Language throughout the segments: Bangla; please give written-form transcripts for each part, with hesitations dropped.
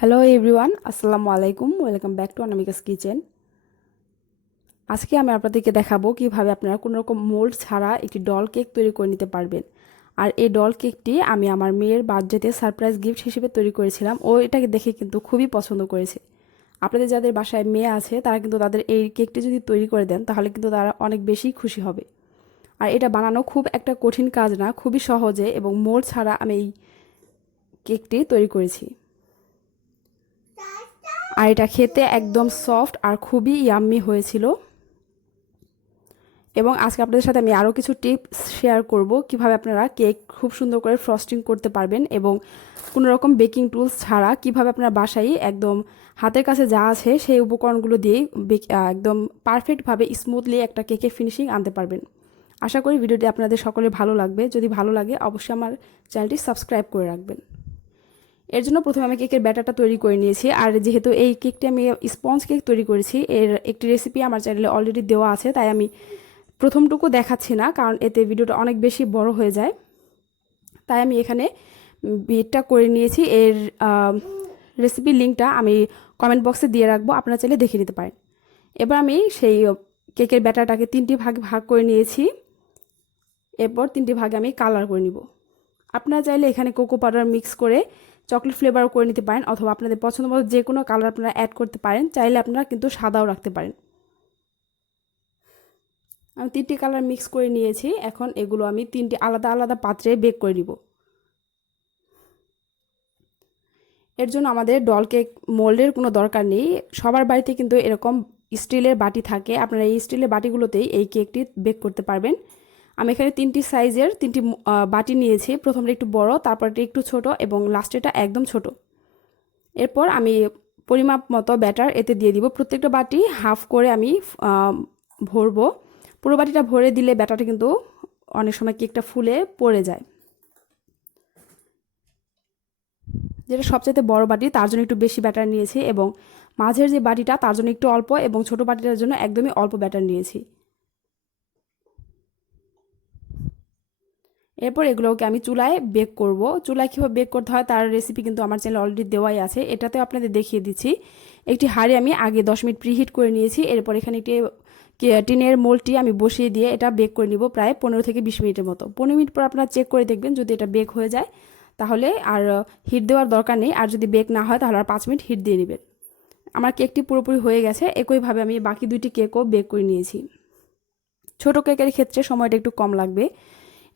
হ্যালো এভরিওয়ান, আসসালামু আলাইকুম। Welcome back to Anamika's kitchen. আজকে আমি আপনাদেরকে দেখাবো কিভাবে আপনারা কোনো রকম মোল্ড ছাড়া একটি ডল কেক তৈরি করে নিতে পারবেন। আর এই ডল কেকটি আমি আমার মেয়ের বার্থডেতে সারপ্রাইজ গিফট হিসেবে তৈরি করেছিলাম। ও এটাকে দেখে কিন্তু খুবই পছন্দ করেছে। আপনাদের যাদের বাসায় মেয়ে আছে তারা কিন্তু তাদের এই কেকটি যদি তৈরি করে দেন তাহলে কিন্তু তারা অনেক বেশি খুশি হবে। আর এটা বানানো খুব একটা কঠিন কাজ না, খুবই সহজে এবং মোল্ড ছাড়া আমি এই কেকটি তৈরি করেছি। আর এটা খেতে একদম সফট আর খুবই ইয়াম্মি হয়েছিল। এবং আজকে আপনাদের সাথে আমি আরও কিছু টিপস শেয়ার করব কিভাবে আপনারা কেক খুব সুন্দর করে ফ্রস্টিং করতে পারবেন এবং কোনো রকম বেকিং টুলস ছাড়া কিভাবে আপনারা বাসায় একদম হাতের কাছে যা আছে সেই উপকরণগুলো দিয়ে একদম পারফেক্টভাবে স্মুথলি একটা কেকের ফিনিশিং আনতে পারবেন। আশা করি ভিডিওটি আপনাদের সকলে ভালো লাগবে। যদি ভালো লাগে অবশ্যই আমার চ্যানেলটি সাবস্ক্রাইব করে রাখবেন। এর জন্য প্রথমে আমি কেকের ব্যাটারটা তৈরি করে নিয়েছি। আর যেহেতু এই কেকটি আমি স্পঞ্জ কেক তৈরি করেছি, এর একটি রেসিপি আমার চ্যানেলে অলরেডি দেওয়া আছে, তাই আমি প্রথমটুকু দেখাচ্ছি না, কারণ এতে ভিডিওটা অনেক বেশি বড় হয়ে যায়। তাই আমি এখানে বিটটা করে নিয়েছি। এর রেসিপির লিঙ্কটা আমি কমেন্ট বক্সে দিয়ে রাখবো, আপনারা চাইলে দেখে নিতে পারেন। এবার আমি সেই কেকের ব্যাটারটাকে তিনটি ভাগে ভাগ করে নিয়েছি। এরপর তিনটি ভাগে আমি কালার করে নিব। আপনারা চাইলে এখানে কোকো পাউডার মিক্স করে চকলেট ফ্লেভারও করে নিতে পারেন, অথবা আপনাদের পছন্দ মতো যে কোনো কালার আপনারা অ্যাড করতে পারেন। চাইলে আপনারা কিন্তু সাদাও রাখতে পারেন। আমি তিনটি কালার মিক্স করে নিয়েছি। এখন এগুলো আমি তিনটি আলাদা আলাদা পাত্রে বেক করে নিব। এর জন্য আমাদের ডল কেক মোল্ডের কোনো দরকার নেই। সবার বাড়িতে কিন্তু এরকম স্টিলের বাটি থাকে। আপনারা এই স্টিলের বাটিগুলোতেই এই কেকটি বেক করতে পারবেন। আমি এখানে তিনটি সাইজের তিনটি বাটি নিয়েছি। প্রথমটা একটু বড়, তারপরটা একটু ছোট এবং লাস্টেটা একদম ছোট। এরপর আমি পরিমাপ মতো ব্যাটার এতে দিয়ে দিব। প্রত্যেকটা বাটি হাফ করে আমি ভরবো। পুরো বাটিটা ভরে দিলে ব্যাটারটা কিন্তু অনেক সময় কেকটা ফুলে পড়ে যায়। যেটা সবচেয়ে বড় বাটি তার জন্য একটু বেশি ব্যাটার নিয়েছি, এবং মাঝের যে বাটিটা তার জন্য একটু অল্প, এবং ছোট বাটিটার জন্য একদমই অল্প ব্যাটার নিয়েছি। এরপর এগুলোকে আমি চুলায় বেক করব। চুলায় কীভাবে বেক করতে হয় তার রেসিপি কিন্তু আমার চ্যানেলে অলরেডি দেওয়াই আছে, এটাতেও আপনাদের দেখিয়ে দিচ্ছি। একটি হাঁড়ি আমি আগে 10 মিনিট প্রিহিট করে নিয়েছি। এরপর এখানে একটি টিনের মোল্ডটি আমি বসিয়ে দিয়ে এটা বেক করে নিব প্রায় 15 থেকে 20 মিনিটের মতো। 15 মিনিট পর আপনারা চেক করে দেখবেন, যদি এটা বেক হয়ে যায় তাহলে আর হিট দেওয়ার দরকার নেই, আর যদি বেক না হয় তাহলে আর 5 মিনিট হিট দিয়ে নেবেন। আমার কেকটি পুরোপুরি হয়ে গেছে। একইভাবে আমি বাকি দুইটি কেকও বেক করে নিয়েছি। ছোট কেকের ক্ষেত্রে সময়টা একটু কম লাগবে।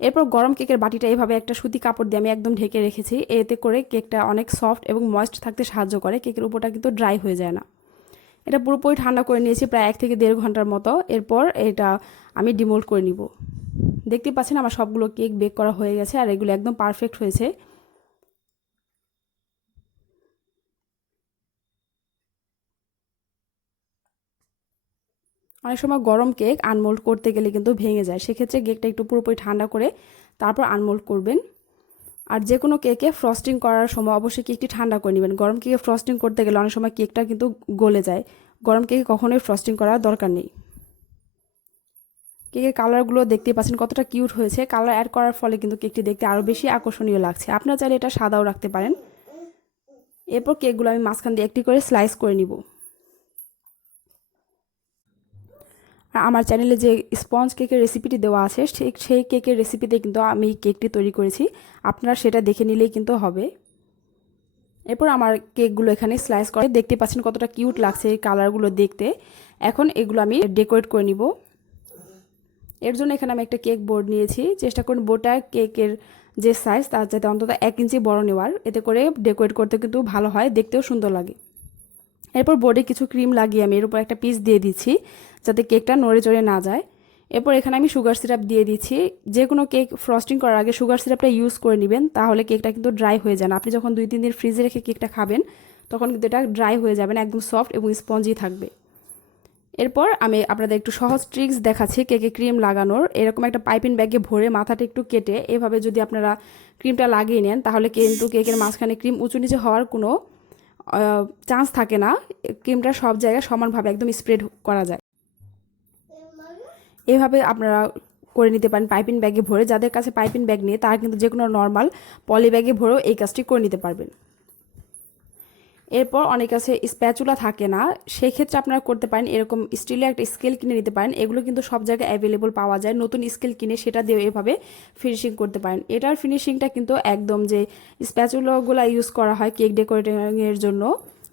এরপর গরম কেকের বাটিটা এভাবে একটা সুতি কাপড় দিয়ে আমি একদম ঢেকে রেখেছি। এতে করে কেকটা অনেক সফট এবং ময়েস্ট থাকতে সাহায্য করে। কেকের উপরটা কিন্তু ড্রাই হয়ে যায় না। এটা পুরোপুরি ঠান্ডা করে নিয়েছি প্রায় 1 থেকে 1.5 ঘন্টার মতো। এরপর এটা আমি ডিমোল্ড করে নিব। দেখতে পাচ্ছেন আমার সবগুলো কেক বেক করা হয়ে গেছে, আর এগুলো একদম পারফেক্ট হয়েছে। অনেক সময় গরম কেক আনমোল্ড করতে গেলে কিন্তু ভেঙে যায়, সেক্ষেত্রে কেকটা একটু পুরোপুরি ঠান্ডা করে তারপর আনমোল্ড করবেন। আর যে কোনো কেকে ফ্রস্টিং করার সময় অবশ্যই কেকটি ঠান্ডা করে নেবেন। গরম কেকে ফ্রস্টিং করতে গেলে অনেক সময় কেকটা কিন্তু গলে যায়। গরম কেকে কখনোই ফ্রস্টিং করার দরকার নেই। কেকের কালারগুলো দেখতে পাচ্ছেন কতটা কিউট হয়েছে। কালার অ্যাড করার ফলে কিন্তু কেকটি দেখতে আরও বেশি আকর্ষণীয় লাগছে। আপনারা চাইলে এটা সাদাও রাখতে পারেন। এরপর কেকগুলো আমি মাঝখান দিয়ে একটি করে স্লাইস করে নিব। আর আমার চ্যানেলে যে স্পঞ্জ কেকের রেসিপিটি দেওয়া আছে সেই কেকের রেসিপিতে কিন্তু আমি কেকটি তৈরি করেছি, আপনারা সেটা দেখে নিলেই কিন্তু হবে। এরপর আমার কেকগুলো এখানে স্লাইস করে দেখতে পাচ্ছেন কতটা কিউট লাগছে এই কালারগুলো দেখতে। এখন এগুলো আমি ডেকোরেট করে নিব। এর জন্য এখানে আমি একটা কেক বোর্ড নিয়েছি। চেষ্টা করুন বোর্ডটা কেকের যে সাইজ তার যাতে অন্তত 1 ইঞ্চি বড় নেওয়ার, এতে করে ডেকোরেট করতে কিন্তু ভালো হয়, দেখতেও সুন্দর লাগে। এরপর বোর্ডে কিছু ক্রিম লাগিয়ে আমি এর উপর একটা পিস দিয়ে দিচ্ছি যাতে কেকটা নড়ে চড়ে না যায়। এরপর এখানে আমি সুগার সিরাপ দিয়ে দিচ্ছি। যে কোনো কেক ফ্রস্টিং করার আগে সুগার সিরাপটা ইউজ করে নেবেন, তাহলে কেকটা কিন্তু ড্রাই হয়ে যায় না। আপনি যখন 2-3 দিন ফ্রিজে রেখে কেকটা খাবেন তখন কিন্তু এটা ড্রাই হয়ে যাবে না, একদম সফট এবং স্পঞ্জি থাকবে। এরপর আমি আপনাদের একটু সহজ ট্রিক্স দেখাচ্ছি কেকে ক্রিম লাগানোর। এরকম একটা পাইপিং ব্যাগে ভরে মাথাটা একটু কেটে এভাবে যদি আপনারা ক্রিমটা লাগিয়ে নেন তাহলে কিন্তু কেকের মাঝখানে ক্রিম উঁচু নিচে হওয়ার কোনো চান্স থাকে না। ক্রিমটা সব জায়গায় সমানভাবে একদম স্প্রেড করা যায়। এভাবে আপনারা করে নিতে পারেন পাইপিং ব্যাগে ভরে। যাদের কাছে পাইপিং ব্যাগ নেই তারা কিন্তু যে কোনো নর্মাল পলি ব্যাগে ভরেও এই কাজটি করে নিতে পারবেন। এরপর অনেক কাছে স্প্যাচুলা থাকে না, সেই ক্ষেত্রে আপনারা করতে পারেন এরকম স্টিলের একটা স্কেল কিনে নিতে পারেন। এগুলো কিন্তু সব জায়গায় অ্যাভেলেবল পাওয়া যায়। নতুন স্কেল কিনে সেটা দিয়ে এভাবে ফিনিশিং করতে পারেন। এটার ফিনিশিংটা কিন্তু একদম যে স্প্যাচুলাগুলো ইউজ করা হয় কেক ডেকোরেটিংয়ের জন্য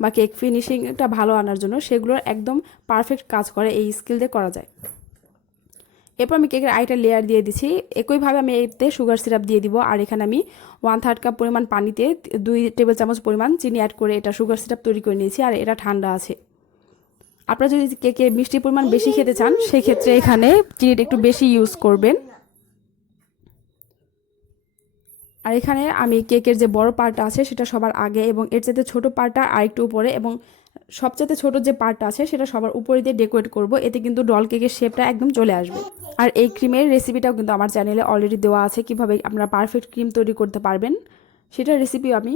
বা কেক ফিনিশিংটা ভালো আনার জন্য, সেগুলোর একদম পারফেক্ট কাজ করে, এই স্কিল দিয়ে করা যায়। এরপর আমি কেকের আরেকটা লেয়ার দিয়ে দিচ্ছি। একইভাবে আমি এতে সুগার সিরাপ দিয়ে দিব। আর এখানে আমি 1/3 কাপ পরিমাণ পানিতে 2 টেবিল চামচ পরিমাণ চিনি অ্যাড করে এটা সুগার সিরাপ তৈরি করে নিয়েছি। আর এটা ঠান্ডা আছে। আপনারা যদি কেকে মিষ্টির পরিমাণ বেশি খেতে চান সেক্ষেত্রে এখানে চিনিটা একটু বেশি ইউজ করবেন। আর এখানে আমি কেকের যে বড় পার্টটা আছে সেটা সবার আগে এবং এর চাইতে ছোট পার্টটা আরেকটু উপরে এবং সবচেয়ে ছোট যে পার্টটা আছে সেটা সবার উপরে দিয়ে ডেকোরেট করব। এতে কিন্তু ডল কেকের শেপটা একদম চলে আসবে। আর এই ক্রিমের রেসিপিটাও কিন্তু আমার চ্যানেলে অলরেডি দেওয়া আছে, কিভাবে আপনারা পারফেক্ট ক্রিম তৈরি করতে পারবেন সেটার রেসিপিও আমি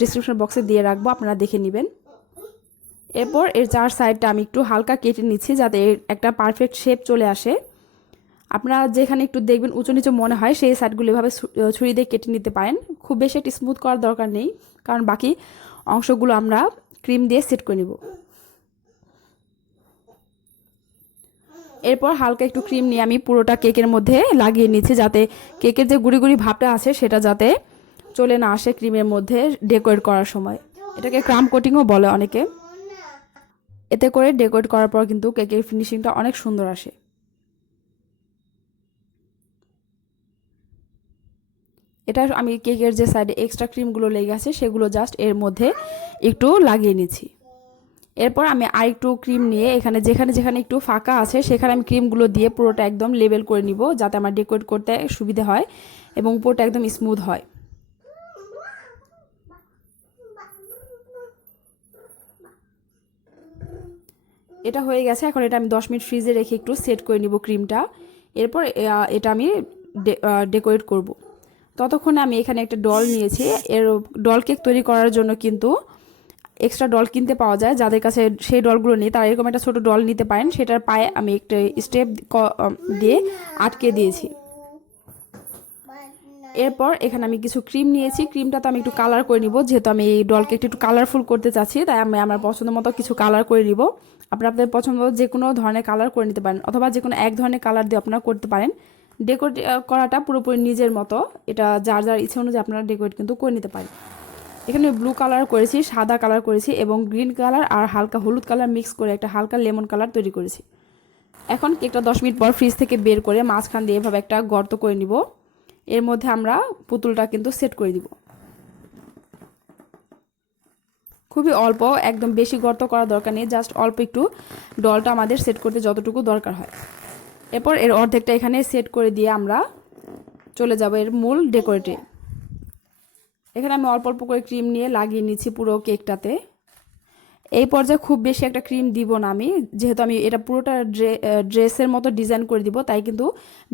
ডিসক্রিপশন বক্সে দিয়ে রাখবো, আপনারা দেখে নেবেন। এরপর এর চার সাইডটা আমি একটু হালকা কেটে নিচ্ছি যাতে এর একটা পারফেক্ট শেপ চলে আসে। আপনারা যেখানে একটু দেখবেন উঁচু নিচু মনে হয় সেই সাইডগুলো এভাবে ছুরি দিয়ে কেটে নিতে পারেন। খুব বেশি একটা স্মুথ করার দরকার নেই, কারণ বাকি অংশগুলো আমরা ক্রিম দিয়ে সেট করে নিব। এরপর হালকা একটু ক্রিম নিয়ে আমি পুরোটা কেকের মধ্যে লাগিয়ে নিচ্ছি যাতে কেকের যে গুড়ি গুড়ি ভাবটা আছে সেটা যাতে চলে না আসে ক্রিমের মধ্যে ডেকোরেট করার সময়। এটাকে ক্রাম কোটিংও বলে অনেকে। এতে করে ডেকোরেট করার পর কিন্তু কেকের ফিনিশিংটা অনেক সুন্দর আসে। এটা আমি কেকের যে সাইডে এক্সট্রা ক্রিমগুলো লেগে আছে সেগুলো জাস্ট এর মধ্যে একটু লাগিয়ে নিচ্ছি। এরপর আমি আরেকটু ক্রিম নিয়ে এখানে যেখানে যেখানে একটু ফাঁকা আছে সেখানে আমি ক্রিমগুলো দিয়ে পুরোটা একদম লেবেল করে নিব যাতে আমার ডেকোরেট করতে সুবিধা হয় এবং উপরটা একদম স্মুথ হয়। এটা হয়ে গেছে। এখন এটা আমি 10 মিনিট ফ্রিজে রেখে একটু সেট করে নিব ক্রিমটা। এরপর এটা আমি ডেকোরেট করব। ততক্ষণে আমি এখানে একটা ডল নিয়েছি। এর ডল কেক তৈরি করার জন্য কিন্তু এক্সট্রা ডল কিনতে পাওয়া যায়। যাদের কাছে সেই ডলগুলো নেই তারা এরকম একটা ছোট ডল নিতে পারেন। সেটার পায়ে আমি একটা স্টেপ দিয়ে আটকে দিয়েছি। এরপর এখানে আমি কিছু ক্রিম নিয়েছি। ক্রিমটা তো আমি একটু কালার করে নিব, যেহেতু আমি এই ডল কেকটা একটু কালারফুল করতে চাচ্ছি, তাই আমি আমার পছন্দ মতো কিছু কালার করে নিব। আপনারা আপনাদের পছন্দ মতো যে কোনো ধরনের কালার করে নিতে পারেন, অথবা যে কোনো এক ধরনের কালার দিয়ে আপনারা করতে পারেন। ডেকোরেট করাটা পুরোপুরি নিজের মতো, এটা যার যার ইচ্ছে অনুযায়ী আপনারা ডেকোরেট কিন্তু করে নিতে পারেন। এখানে ব্লু কালার করেছি, সাদা কালার করেছি এবং গ্রিন কালার আর হালকা হলুদ কালার মিক্স করে একটা হালকা লেমন কালার তৈরি করেছি। এখন কেকটা 10 মিনিট পর ফ্রিজ থেকে বের করে মাঝখান দিয়ে এভাবে একটা গর্ত করে নিব। এর মধ্যে আমরা পুতুলটা কিন্তু সেট করে দিব। খুবই অল্প, একদম বেশি গর্ত করার দরকার নেই, জাস্ট অল্প একটু ডলটা আমাদের সেট করতে যতটুকু দরকার হয়। এরপর এর অর্ধেকটা এখানে সেট করে দিয়ে আমরা চলে যাব এর মূল ডেকোরেটে। এখানে আমি অল্প অল্প করে ক্রিম নিয়ে লাগিয়ে নিচ্ছি পুরো কেকটাতে। এই পর্যায়ে খুব বেশি একটা ক্রিম দিব না আমি, যেহেতু আমি এটা পুরোটা ড্রেসের মতো ডিজাইন করে দিব, তাই কিন্তু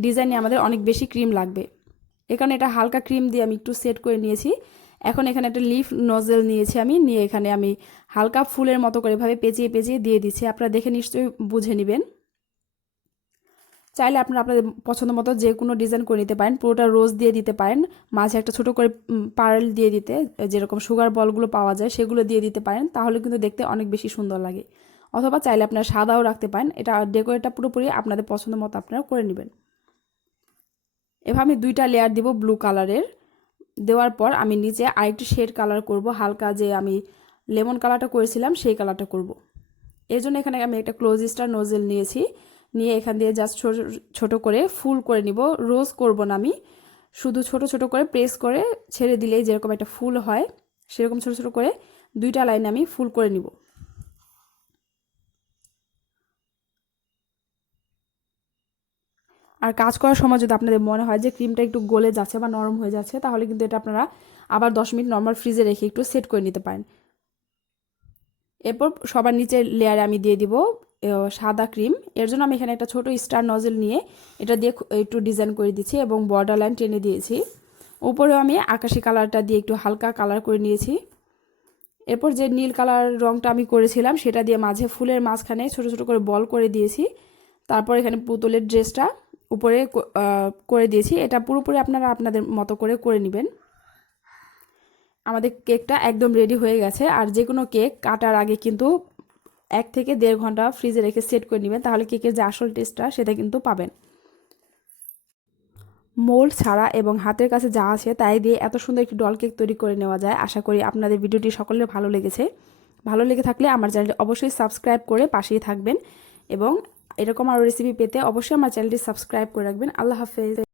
ডিজাইনে আমাদের অনেক বেশি ক্রিম লাগবে। এখানে এটা হালকা ক্রিম দিয়ে আমি একটু সেট করে নিয়েছি। এখন এখানে একটা লিফ নজেল নিয়েছি আমি, নিয়ে এখানে আমি হালকা ফুলের মতো করে এভাবে পেঁচিয়ে পেঁচিয়ে দিয়ে দিচ্ছি। আপনারা দেখে নিশ্চয়ই বুঝে নেবেন। চাইলে আপনারা আপনাদের পছন্দ মতো যে কোনো ডিজাইন করে নিতে পারেন। পুরোটা রোজ দিয়ে দিতে পারেন, মাঝে একটা ছোট করে পার্ল দিয়ে দিতে, যেরকম সুগার বলগুলো পাওয়া যায় সেগুলো দিয়ে দিতে পারেন, তাহলে কিন্তু দেখতে অনেক বেশি সুন্দর লাগে। অথবা চাইলে আপনারা সাদাও রাখতে পারেন। এটা ডেকোরেটটা পুরোপুরি আপনাদের পছন্দ মতো আপনারা করে নেবেন। এভাবে আমি 2টা লেয়ার দিব ব্লু কালারের। দেওয়ার পর আমি নিচে আরেকটু শেড কালার করব, হালকা যে আমি লেমন কালারটা করেছিলাম সেই কালারটা করব। এর জন্য এখানে আমি একটা ক্লোজ স্টার নোজেল নিয়েছি, নিয়ে এখান দিয়ে জাস্ট ছোট করে ফুল করে নিব। রোজ করব না আমি, শুধু ছোট ছোট করে প্রেস করে ছেড়ে দিলেই যেরকম একটা ফুল হয় সেরকম ছোট ছোট করে 2টা লাইনে আমি ফুল করে নিব। আর কাজ করার সময় যদি আপনাদের মনে হয় যে ক্রিমটা একটু গলে যাচ্ছে বা নরম হয়ে যাচ্ছে, তাহলে কিন্তু এটা আপনারা আবার 10 মিনিট নর্মাল ফ্রিজে রেখে একটু সেট করে নিতে পারেন। এরপর সবার নিচের লেয়ারে আমি দিয়ে দিব সাদা ক্রিম। এর জন্য আমি এখানে একটা ছোট স্টার নজেল নিয়ে এটা দিয়ে একটু ডিজাইন করে দিচ্ছি এবং বর্ডার লাইন টেনে দিয়েছি। উপরেও আমি আকাশি কালারটা দিয়ে একটু হালকা কালার করে নিয়েছি। এরপর যে নীল কালার রঙটা আমি করেছিলাম সেটা দিয়ে মাঝে ফুলের মাঝখানে ছোট ছোট করে বল করে দিয়েছি। তারপর এখানে পুতুলের ড্রেসটা উপরে করে দিয়েছি। এটা পুরোপুরি আপনারা আপনাদের মতো করে নেবেন। আমাদের কেকটা একদম রেডি হয়ে গেছে। আর যে কোনো কেক কাটার আগে কিন্তু 1 থেকে 1.5 ঘন্টা ফ্রিজে রেখে সেট করে নেবেন, তাহলে কেকের যে আসল টেস্টটা সেটা কিন্তু পাবেন। মোল্ড ছাড়া এবং হাতের কাছে যা আছে তাই দিয়ে এত সুন্দর একটি ডল কেক তৈরি করে নেওয়া যায়। আশা করি আপনাদের ভিডিওটি সকলের ভালো লেগেছে। ভালো লেগে থাকলে আমার চ্যানেলটি অবশ্যই সাবস্ক্রাইব করে পাশেই থাকবেন এবং এরকম আরও রেসিপি পেতে অবশ্যই আমার চ্যানেলটি সাবস্ক্রাইব করে রাখবেন। আল্লাহ হাফেজ।